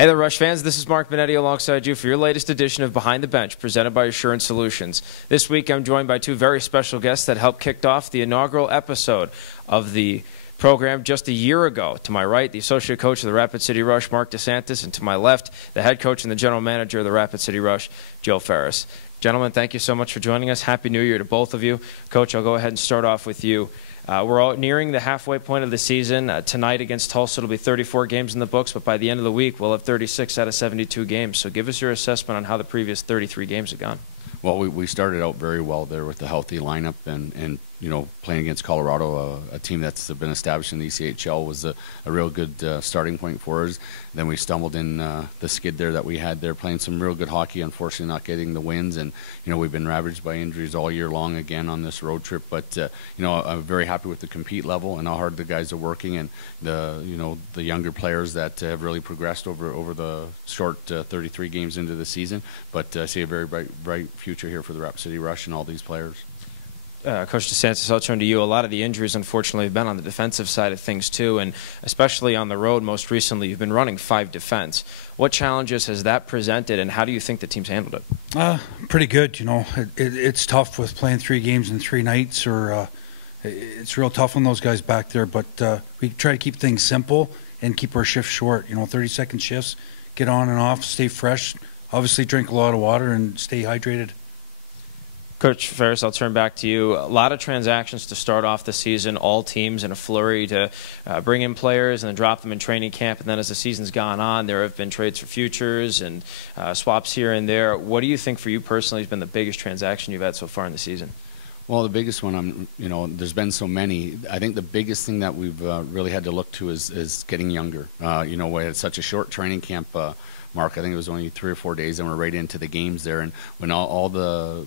Hey there, Rush fans. This is Mark Benetti alongside you for your latest edition of Behind the Bench, presented by Assurance Solutions. This week, I'm joined by two very special guests that helped kick off the inaugural episode of the program just a year ago. To my right, the associate coach of the Rapid City Rush, Mark DeSantis, and to my left, the head coach and the general manager of the Rapid City Rush, Joe Ferris. Gentlemen, thank you so much for joining us. Happy New Year to both of you. Coach, I'll go ahead and start off with you. We're all nearing the halfway point of the season. Tonight against Tulsa, it'll be 34 games in the books, but by the end of the week, we'll have 36 out of 72 games. So give us your assessment on how the previous 33 games have gone. Well, we started out very well there with the healthy lineup, and you know, playing against Colorado, a team that's been established in the ECHL, was a real good starting point for us. Then we stumbled in the skid there that we had there, playing some real good hockey, unfortunately not getting the wins, and you know, we've been ravaged by injuries all year long again on this road trip. But you know, I'm very happy with the compete level and how hard the guys are working, and the younger players that have really progressed over the short 33 games into the season. But I see a very bright future here for the Rapid City Rush and all these players. Coach DeSantis, I'll turn to you. A lot of the injuries, unfortunately, have been on the defensive side of things, too, and especially on the road most recently, you've been running 5 defense. What challenges has that presented, and how do you think the team's handled it? Pretty good. You know, it's tough with playing 3 games in 3 nights, or it's real tough on those guys back there, but we try to keep things simple and keep our shifts short. You know, 30-second shifts, get on and off, stay fresh, obviously drink a lot of water and stay hydrated. Coach Ferris, I'll turn back to you. A lot of transactions to start off the season, all teams in a flurry to bring in players and then drop them in training camp. And then as the season's gone on, there have been trades for futures and swaps here and there. What do you think for you personally has been the biggest transaction you've had so far in the season? Well, the biggest one, you know, there's been so many. I think the biggest thing that we've really had to look to is getting younger. You know, we had such a short training camp, Mark. I think it was only 3 or 4 days, and we're right into the games there. And when all the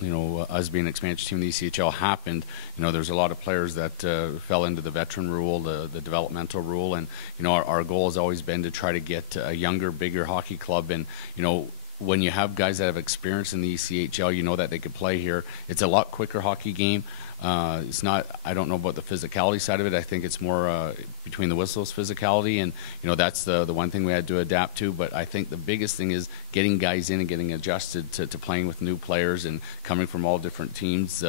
you know, us being an expansion team in the ECHL happened, you know, there's a lot of players that fell into the veteran rule, the developmental rule, and, you know, our goal has always been to try to get a younger, bigger hockey club. And, you know, when you have guys that have experience in the ECHL, you know that they could play here. It's a lot quicker hockey game. It's not, I don't know about the physicality side of it. I think it's more between the whistles physicality, and you know, that's the one thing we had to adapt to. But I think the biggest thing is getting guys in and getting adjusted to playing with new players and coming from all different teams.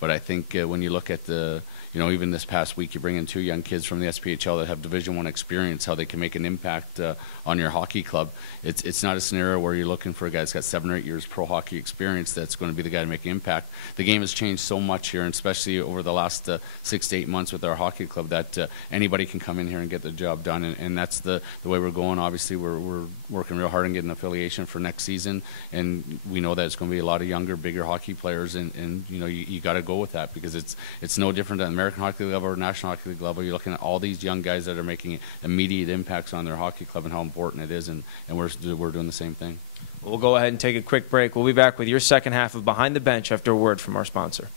But I think when you look at you know, even this past week, you bring in 2 young kids from the SPHL that have Division I experience, how they can make an impact on your hockey club. It's not a scenario where you're looking for a guy that's got 7 or 8 years pro hockey experience that's going to be the guy to make an impact. The game has changed so much here, and especially over the last 6 to 8 months with our hockey club, that anybody can come in here and get the job done, and that's the way we're going. Obviously, we're working real hard on getting an affiliation for next season, and we know that it's going to be a lot of younger, bigger hockey players, and you know, you got to go with that, because it's no different than American Hockey League level or National Hockey League level. You're looking at all these young guys that are making immediate impacts on their hockey club and how important it is, and we're doing the same thing. We'll go ahead and take a quick break. We'll be back with your second half of Behind the Bench after a word from our sponsor.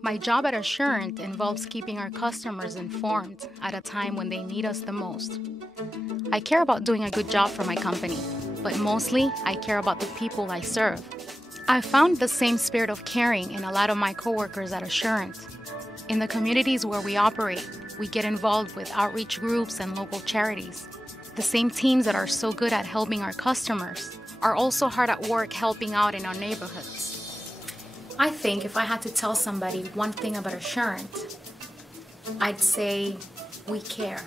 My job at Assurant involves keeping our customers informed at a time when they need us the most. I care about doing a good job for my company, but mostly I care about the people I serve. I've found the same spirit of caring in a lot of my coworkers at Assurant. In the communities where we operate, we get involved with outreach groups and local charities. The same teams that are so good at helping our customers are also hard at work helping out in our neighborhoods. I think if I had to tell somebody one thing about Assurant, I'd say we care.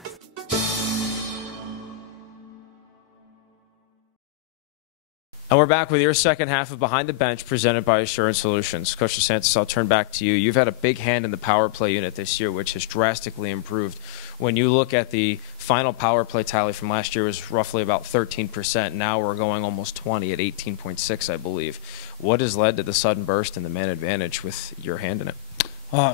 And we're back with your second half of Behind the Bench, presented by Assurance Solutions. Coach DeSantis, I'll turn back to you. You've had a big hand in the power play unit this year, which has drastically improved. When you look at the final power play tally from last year, it was roughly about 13%. Now we're going almost 20 at 18.6, I believe. What has led to the sudden burst in the man advantage with your hand in it?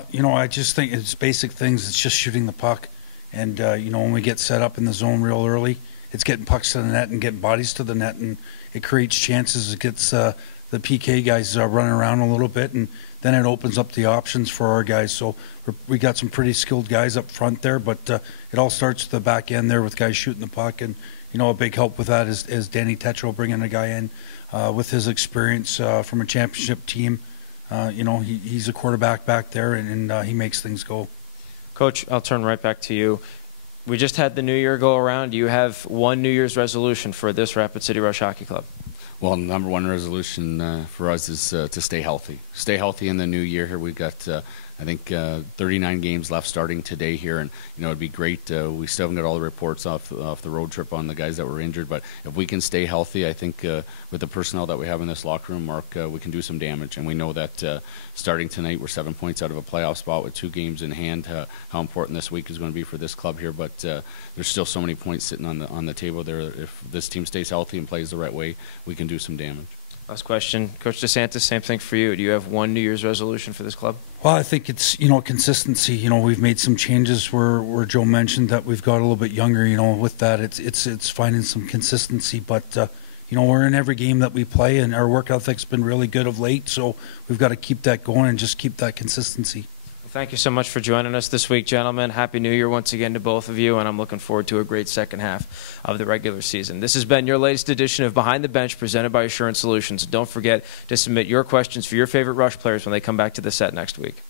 You know, I just think it's basic things. It's just shooting the puck. And, you know, when we get set up in the zone real early, it's getting pucks to the net and getting bodies to the net, and it creates chances. It gets the PK guys running around a little bit, and then it opens up the options for our guys. So we got some pretty skilled guys up front there, but it all starts at the back end there with guys shooting the puck. And, you know, a big help with that is Danny Tetro bringing a guy in with his experience from a championship team. You know, he's a quarterback back there, and he makes things go. Coach, I'll turn right back to you. We just had the New Year go around. You have one New Year's resolution for this Rapid City Rush Hockey Club. Well, the number one resolution for us is to stay healthy. Stay healthy in the new year here. We've got, I think, 39 games left starting today here, and it'd be great. We still haven't got all the reports off the road trip on the guys that were injured, but if we can stay healthy, I think with the personnel that we have in this locker room, Mark, we can do some damage. And we know that starting tonight, we're 7 points out of a playoff spot with 2 games in hand. How important this week is going to be for this club here, but there's still so many points sitting on the table there. If this team stays healthy and plays the right way, we can do some damage. Last question. Coach DeSantis, same thing for you. Do you have one New Year's resolution for this club? Well, I think it's, consistency. We've made some changes where Joe mentioned that we've got a little bit younger. With that, it's finding some consistency. But, we're in every game that we play, and our work ethic's been really good of late. So we've got to keep that going and just keep that consistency. Thank you so much for joining us this week, gentlemen. Happy New Year once again to both of you, and I'm looking forward to a great second half of the regular season. This has been your latest edition of Behind the Bench presented by Assurance Solutions. Don't forget to submit your questions for your favorite Rush players when they come back to the set next week.